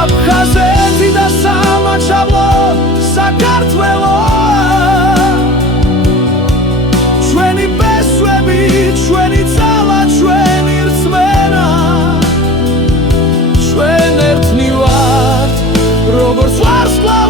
აფხაზეთი და სამაჩაბლო საქართველოა ჩვენი ბესვები ჩვენი ძალა ჩვენი რწმენა ჩვენ ერთნი ვართ როგორც ვარსკვლავი